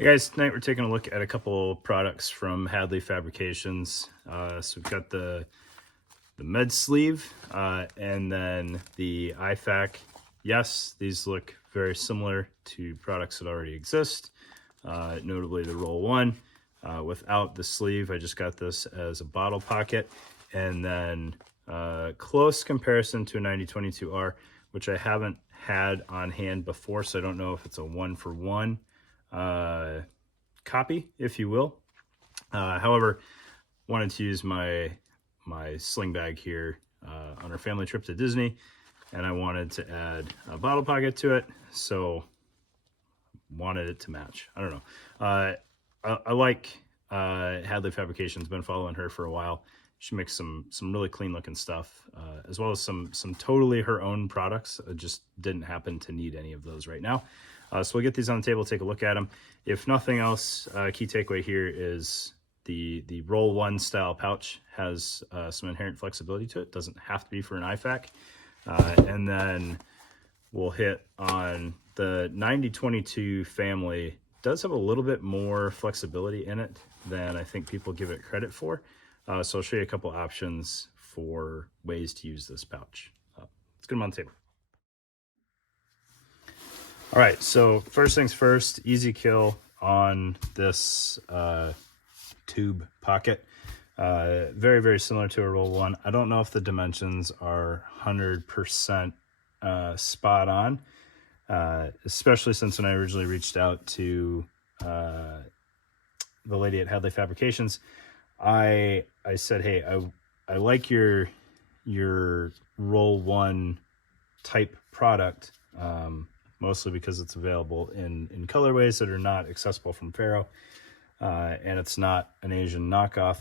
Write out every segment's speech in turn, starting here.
Hey guys, tonight we're taking a look at a couple products from Hadley Fabrications. So we've got the med sleeve and then the IFAC. Yes, these look very similar to products that already exist, notably the roll1. Without the sleeve, I just got this as a bottle pocket, and then close comparison to a 9022R, which I haven't had on hand before, so I don't know if it's a one-for-one copy, if you will. However, wanted to use my sling bag here on our family trip to Disney, and I wanted to add a bottle pocket to it, so wanted it to match. I don't know. I like Hadley Fabrications. Been following her for a while. She makes some really clean looking stuff, as well as some totally her own products. I just didn't happen to need any of those right now. So we'll get these on the table, take a look at them. If nothing else, key takeaway here is the roll1 style pouch has some inherent flexibility to it. Doesn't have to be for an IFAC. And then we'll hit on the 9022 family. Does have a little bit more flexibility in it than I think people give it credit for. So I'll show you a couple options for ways to use this pouch. Let's get them on the table. All right, so first things first, easy kill on this tube pocket. Very, very similar to a roll1. I don't know if the dimensions are 100% spot on, especially since when I originally reached out to the lady at Hadley Fabrications, I said, hey, I like your roll1 type product, mostly because it's available in colorways that are not accessible from Faro, and it's not an Asian knockoff.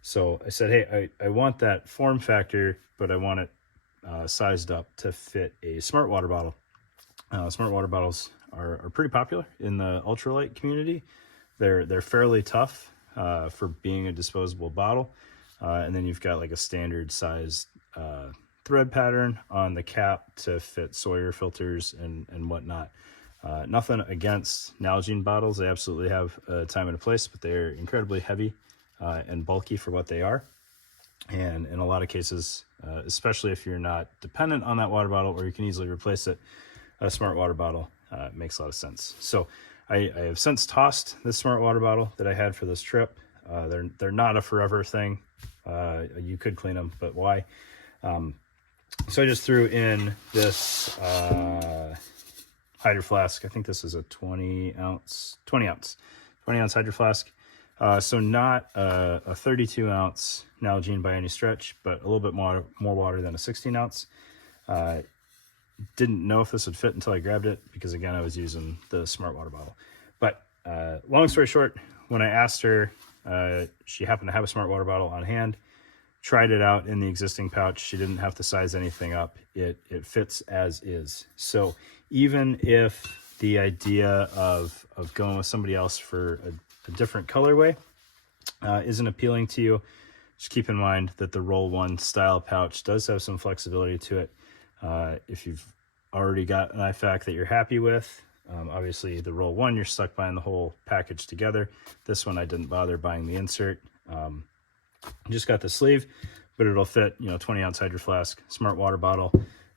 So I said, hey, I want that form factor, but I want it sized up to fit a smart water bottle. Smart water bottles are pretty popular in the ultralight community. They're fairly tough for being a disposable bottle, and then you've got like a standard sized thread pattern on the cap to fit Sawyer filters and whatnot. Nothing against Nalgene bottles. They absolutely have a time and a place, but they're incredibly heavy and bulky for what they are. And in a lot of cases, especially if you're not dependent on that water bottle or you can easily replace it, a smart water bottle makes a lot of sense. So I have since tossed this smart water bottle that I had for this trip. They're not a forever thing. You could clean them, but why? So I just threw in this hydro flask. I think this is a 20 ounce hydro flask. So not a 32 ounce Nalgene by any stretch, but a little bit more water than a 16 ounce. Didn't know if this would fit until I grabbed it because again, I was using the smart water bottle. But long story short, when I asked her, she happened to have a smart water bottle on hand, tried it out in the existing pouch. She didn't have to size anything up. It fits as is. So even if the idea of going with somebody else for a different colorway isn't appealing to you, just keep in mind that the roll1 style pouch does have some flexibility to it. If you've already got an IFAC that you're happy with, obviously the roll1, you're stuck buying the whole package together. This one I didn't bother buying the insert. Just got the sleeve, but it'll fit, 20 ounce hydro flask, smart water bottle.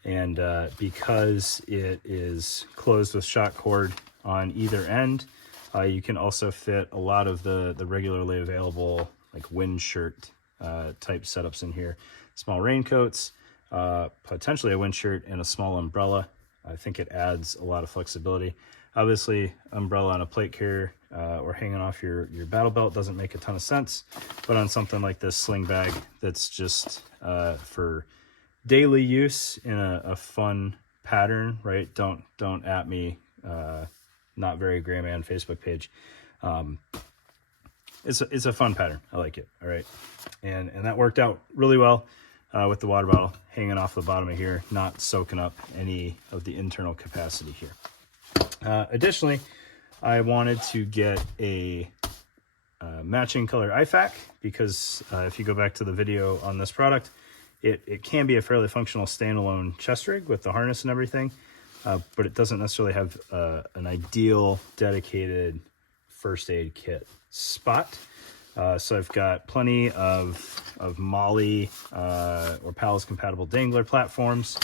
And because it is closed with shock cord on either end, you can also fit a lot of the regularly available like wind shirt type setups in here. Small raincoats, potentially a wind shirt and a small umbrella. I think it adds a lot of flexibility. Obviously, umbrella on a plate carrier or hanging off your battle belt doesn't make a ton of sense, but on something like this sling bag that's just for daily use in a fun pattern, right? Don't at me, not very gray man Facebook page. It's a fun pattern. I like it. All right, and that worked out really well with the water bottle hanging off the bottom of here, not soaking up any of the internal capacity here. Additionally, I wanted to get a matching color IFAC because if you go back to the video on this product, it can be a fairly functional standalone chest rig with the harness and everything, but it doesn't necessarily have an ideal dedicated first aid kit spot. So I've got plenty of Molly or Pals compatible dangler platforms,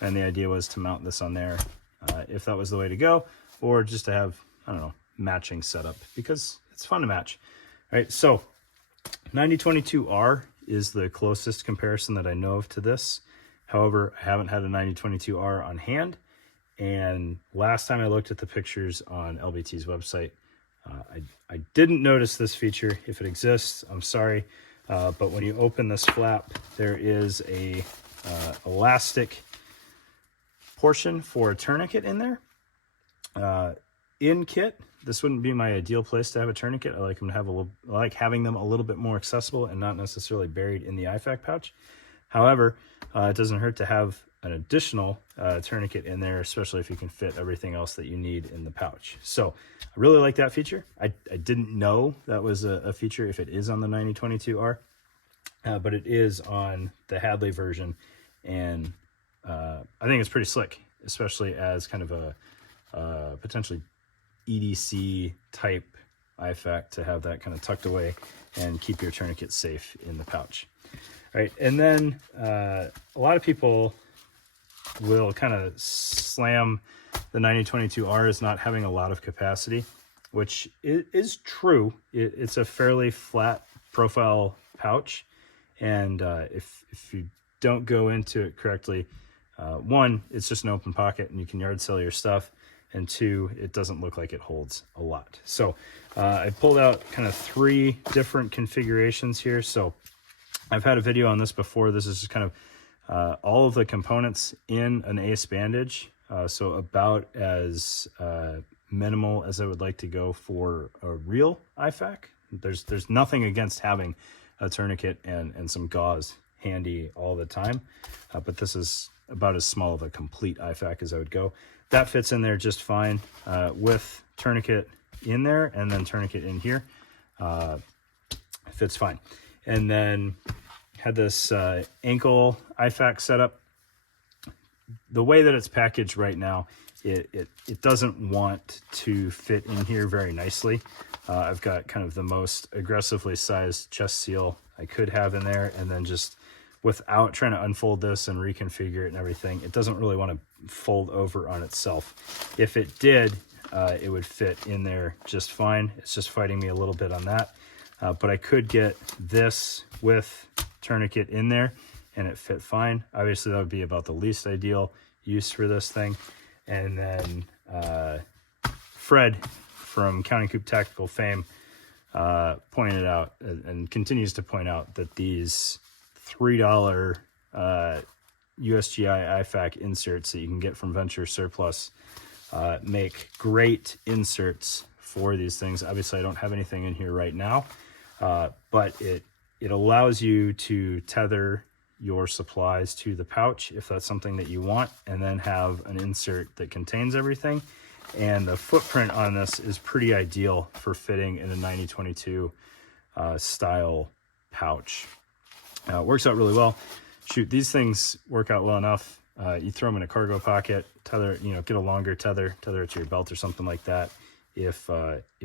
and the idea was to mount this on there if that was the way to go, or just to have, I don't know, matching setup, because it's fun to match. All right, so 9022R is the closest comparison that I know of to this. However, I haven't had a 9022R on hand, and last time I looked at the pictures on LBT's website, I didn't notice this feature. If it exists, I'm sorry, but when you open this flap, there is a elastic portion for a tourniquet in there. In kit, this wouldn't be my ideal place to have a tourniquet. I like them to have I like having them a little bit more accessible and not necessarily buried in the IFAC pouch. However, it doesn't hurt to have an additional tourniquet in there, especially if you can fit everything else that you need in the pouch. So I really like that feature. I didn't know that was a feature if it is on the 9022R, but it is on the Hadley version, and I think it's pretty slick, especially as kind of a potentially EDC type IFAC, to have that kind of tucked away and keep your tourniquet safe in the pouch. All right, and then a lot of people will kind of slam the 9022R as not having a lot of capacity, which is true. It's a fairly flat profile pouch, and if you don't go into it correctly, one, it's just an open pocket and you can yard sell your stuff, and two, it doesn't look like it holds a lot. So I pulled out kind of 3 different configurations here. So I've had a video on this before. This is just kind of all of the components in an ace bandage. So about as minimal as I would like to go for a real IFAC. There's nothing against having a tourniquet and some gauze handy all the time, but this is about as small of a complete IFAC as I would go. That fits in there just fine with tourniquet in there, and then tourniquet in here. Fits fine. And then had this ankle IFAC setup. The way that it's packaged right now, it doesn't want to fit in here very nicely. I've got kind of the most aggressively sized chest seal I could have in there, and then just without trying to unfold this and reconfigure it and everything, it doesn't really want to fold over on itself. If it did, it would fit in there just fine. It's just fighting me a little bit on that. But I could get this with tourniquet in there and it fit fine. Obviously, that would be about the least ideal use for this thing. And then Fred from Counting Coop Tactical fame pointed out and continues to point out that these $3 USGI IFAC inserts that you can get from Venture Surplus make great inserts for these things. Obviously, I don't have anything in here right now, but it allows you to tether your supplies to the pouch if that's something that you want, and then have an insert that contains everything. And the footprint on this is pretty ideal for fitting in a 9022 style pouch. It works out really well. Shoot, these things work out well enough. You throw them in a cargo pocket, tether, get a longer tether it to your belt or something like that. If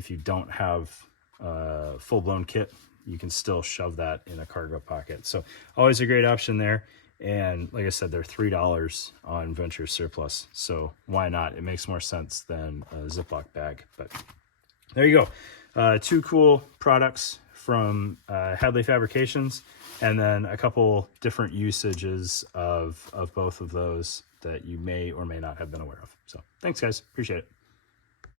you don't have a full-blown kit, you can still shove that in a cargo pocket. So always a great option there. And like I said, they're $3 on Venture Surplus. So why not? It makes more sense than a Ziploc bag. But there you go. 2 cool products from Hadley Fabrications, and then a couple different usages of both of those that you may or may not have been aware of. So thanks, guys. Appreciate it.